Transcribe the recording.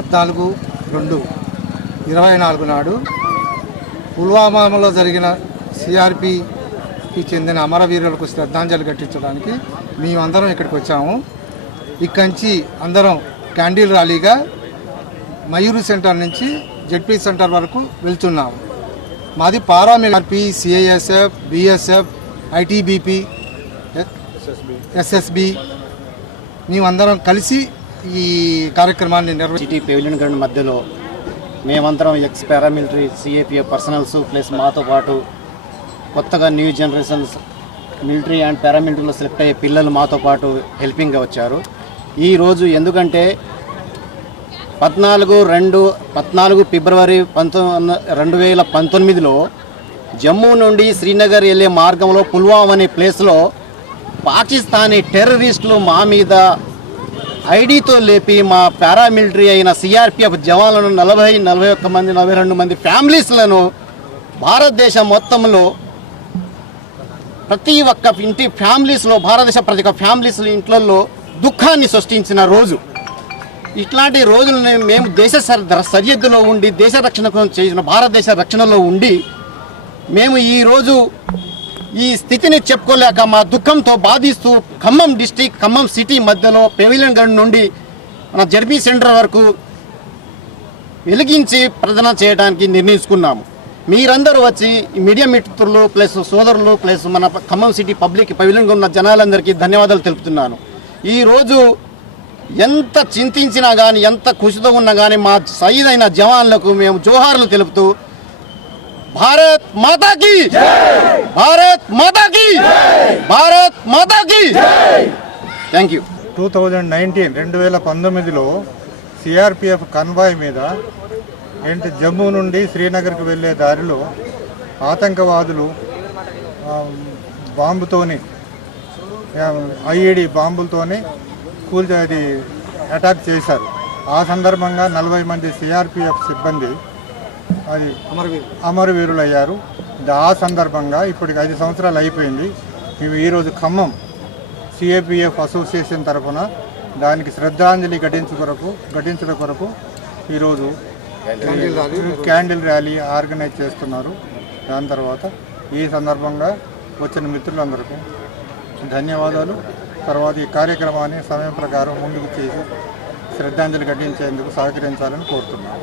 పద్నాలుగు రెండు ఇరవై నాలుగు నాడు పుల్వామాలో జరిగిన సిఆర్పికి చెందిన అమరవీరులకు శ్రద్ధాంజలి ఘటించడానికి మేమందరం ఇక్కడికి వచ్చాము. ఇక్కడి అందరం క్యాండిల్ ర్యాలీగా మయూరు సెంటర్ నుంచి జెడ్పీ సెంటర్ వరకు వెళ్తున్నాము. మాది paramilitary CISF BSF ITBP SSB. మేమందరం కలిసి ఈ కార్యక్రమాన్ని నిర్వహి పెవిలియన్ గ్రౌండ్ మధ్యలో మేమందరం ex paramilitary CAPF personals plus మాతో పాటు కొత్తగా న్యూ జనరేషన్స్ మిలిటరీ అండ్ పారామిలిటరీలో సెలెక్ట్ అయ్యే పిల్లలు మాతో పాటు హెల్పింగ్గా వచ్చారు. ఈరోజు ఎందుకంటే పద్నాలుగు రెండు పద్నాలుగు ఫిబ్రవరి పంతొమ్మిది రెండు వేల పంతొమ్మిదిలో జమ్మూ నుండి శ్రీనగర్ వెళ్ళే మార్గంలో పుల్వామా అనే ప్లేస్లో పాకిస్తానీ టెర్రరిస్టులు మా మీద ఐడితో లేపి మా పారామిలిటరీ అయిన సిఆర్పిఎఫ్ జవాన్లను నలభై నలభై ఒక్క మంది నలభై రెండు మంది ఫ్యామిలీస్లను భారతదేశం మొత్తంలో ప్రతి ఒక్క ఇంటి ఫ్యామిలీస్లో భారతదేశ ప్రతి ఒక్క ఫ్యామిలీస్ ఇంట్లలో దుఃఖాన్ని సృష్టించిన రోజు. ఇట్లాంటి రోజులని మేము దేశ సర్- సరిహద్దులో ఉండి దేశ రక్షణ కోసం చేసిన భారతదేశ రక్షణలో ఉండి మేము ఈరోజు ఈ స్థితిని చెప్పుకోలేక మా దుఃఖంతో బాధిస్తూ ఖమ్మం డిస్టిక్ ఖమ్మం సిటీ మధ్యలో పెవిలియన్ గండ్ నుండి మన జడ్బీ సెంటర్ వరకు వెలిగించి ప్రదన చేయడానికి నిర్ణయించుకున్నాము. మీరందరూ వచ్చి మీడియా మిత్రులు ప్లస్ సోదరులు ప్లస్ మన ఖమ్మం సిటీ పబ్లిక్ పవిలియన్గా ఉన్న జనాలందరికీ ధన్యవాదాలు తెలుపుతున్నాను. ఈరోజు ఎంత చింతించినా కానీ ఎంత ఖుషితో ఉన్నా కానీ మా సైదైన జవాన్లకు మేము జోహార్లు తెలుపుతూ భారత్ మాతాకి భారత్ మాతాకి భారత్ మాతాకి thank you two thousand nineteen రెండు వేల పంతొమ్మిదిలో సిఆర్పిఎఫ్ కన్వాయ్ మీద ఏంటి జమ్మూ నుండి శ్రీనగర్కి వెళ్ళే దారిలో ఆతంకవాదులు బాంబుతోని ఐఈడి బాంబులతోని కూల్చి అటాక్ చేశారు. ఆ సందర్భంగా నలభై మంది సిఆర్పిఎఫ్ సిబ్బంది అది అమరవీరు అమరవీరులు అయ్యారు ఆ సందర్భంగా ఇప్పటికి ఐదు సంవత్సరాలు అయిపోయింది. మేము ఈరోజు ఖమ్మం సిఏపిఎఫ్ అసోసియేషన్ తరఫున దానికి శ్రద్ధాంజలి ఘటించు కొరకు ఘటించడం కొరకు ఈరోజు. క్యాండిల్ ర్యాలీ ఆర్గనైజ్ చేస్తున్నారు. దాని తర్వాత ఈ సందర్భంగా వచ్చిన మిత్రులందరికీ ధన్యవాదాలు. తర్వాత ఈ కార్యక్రమాన్ని సమయం ప్రకారం ముందుకు చేసి శ్రద్ధాంజలి ఘటించేందుకు సహకరించాలని కోరుతున్నాను.